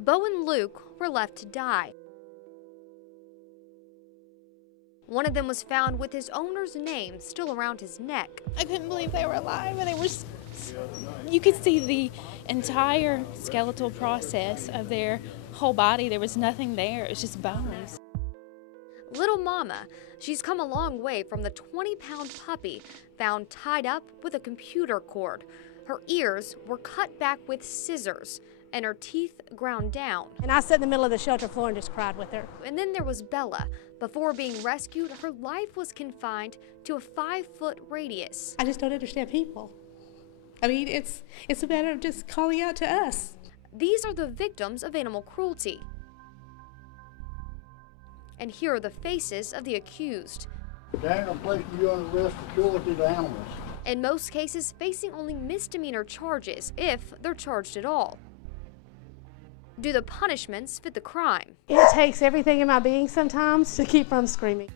Bo and Luke were left to die. One of them was found with his owner's name still around his neck. I couldn't believe they were alive, and you could see the entire skeletal process of their whole body. There was nothing there, it was just bones. Little Mama, she's come a long way from the 20-pound puppy found tied up with a computer cord. Her ears were cut back with scissors and her teeth ground down. And I sat in the middle of the shelter floor and just cried with her. And then there was Bella. Before being rescued, her life was confined to a 5-foot radius. I just don't understand people. I mean, it's a matter of just calling out to us. These are the victims of animal cruelty. And here are the faces of the accused. Daniel placing you under arrest for cruelty to animals. In most cases, facing only misdemeanor charges, if they're charged at all. Do the punishments fit the crime? It takes everything in my being sometimes to keep from screaming.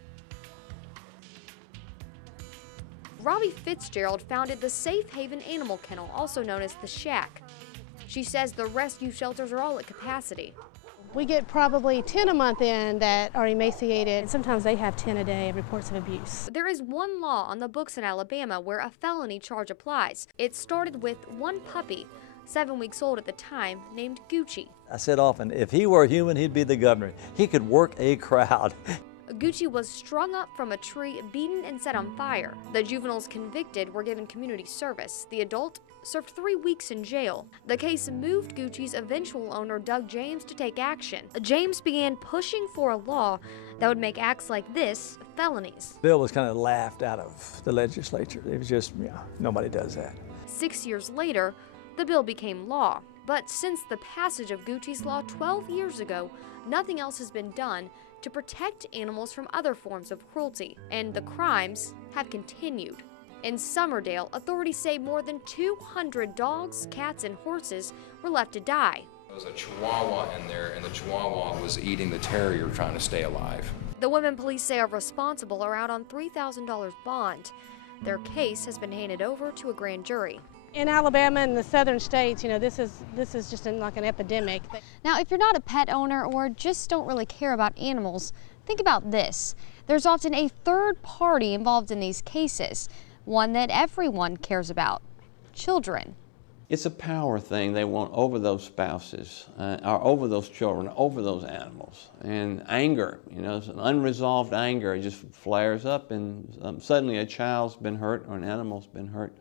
Robbie Fitzgerald founded the Safe Haven Animal Kennel, also known as the Shack. She says the rescue shelters are all at capacity. We get probably 10 a month in that are emaciated, and sometimes they have 10 a day of reports of abuse. There is one law on the books in Alabama where a felony charge applies. It started with one puppy, 7 weeks old at the time, named Gucci. I said often, if he were a human, he'd be the governor. He could work a crowd. Gucci was strung up from a tree, beaten and set on fire. The juveniles convicted were given community service. The adult served 3 weeks in jail. The case moved Gucci's eventual owner, Doug James, to take action. James began pushing for a law that would make acts like this felonies. The bill was kind of laughed out of the legislature. It was just, nobody does that. 6 years later, the bill became law. But since the passage of Gucci's law 12 years ago, nothing else has been done to protect animals from other forms of cruelty, and the crimes have continued. In Summerdale, authorities say more than 200 dogs, cats, and horses were left to die. There was a Chihuahua in there, and the Chihuahua was eating the terrier trying to stay alive. The women police say are responsible are out on $3,000 bond. Their case has been handed over to a grand jury. In Alabama and the southern states, this is just like an epidemic. Now, if you're not a pet owner or just don't really care about animals, think about this. There's often a third party involved in these cases, one that everyone cares about: children. It's a power thing they want over those spouses, or over those children, over those animals. And anger, it's an unresolved anger. It just flares up, and suddenly a child's been hurt or an animal's been hurt,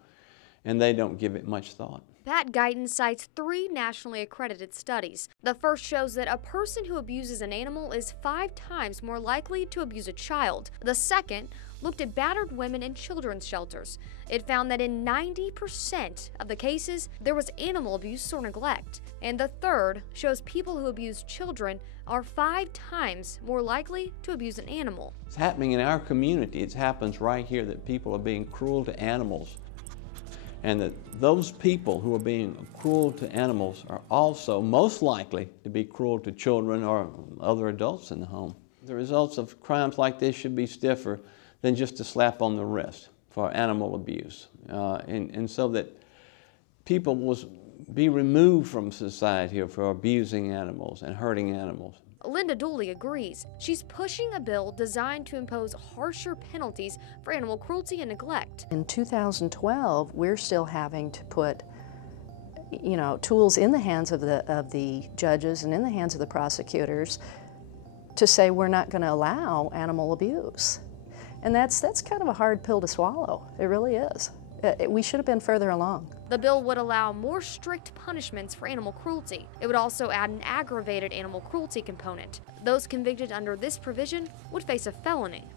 and they don't give it much thought. Pat Guyton cites 3 nationally accredited studies. The first shows that a person who abuses an animal is 5 times more likely to abuse a child. The second looked at battered women in children's shelters. It found that in 90% of the cases, there was animal abuse or neglect. And the third shows people who abuse children are 5 times more likely to abuse an animal. It's happening in our community. It happens right here that people are being cruel to animals. And that those people who are being cruel to animals are also most likely to be cruel to children or other adults in the home. The results of crimes like this should be stiffer than just a slap on the wrist for animal abuse. And so that people will be removed from society for abusing animals and hurting animals. Linda Dooley agrees. She's pushing a bill designed to impose harsher penalties for animal cruelty and neglect. In 2012, we're still having to put, tools in the hands of the judges and in the hands of the prosecutors to say we're not going to allow animal abuse. And that's kind of a hard pill to swallow. It really is. We should have been further along. The bill would allow more strict punishments for animal cruelty. It would also add an aggravated animal cruelty component. Those convicted under this provision would face a felony.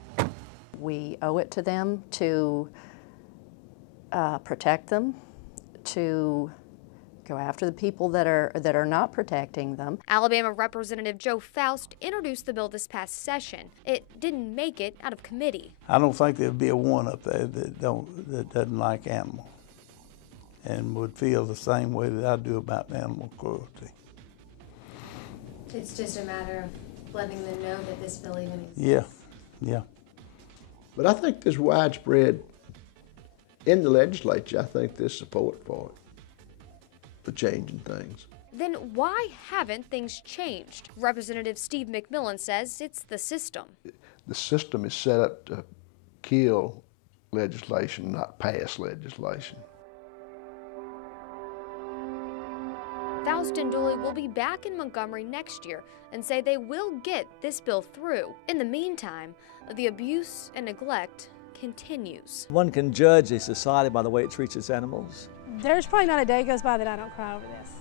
We owe it to them to protect them, to go after the people that are not protecting them. Alabama Representative Joe Faust introduced the bill this past session. It didn't make it out of committee. I don't think there'd be a one up there that doesn't like animals and would feel the same way that I do about animal cruelty. It's just a matter of letting them know that this bill even exists. Yeah. But I think there's widespread in the legislature. I think there's support for it, for changing things. Then why haven't things changed? Representative Steve McMillan says it's the system. The system is set up to kill legislation, not pass legislation. Faust and Dooley will be back in Montgomery next year and say they will get this bill through. In the meantime, the abuse and neglect continues. One can judge a society by the way it treats its animals. There's probably not a day goes by that I don't cry over this.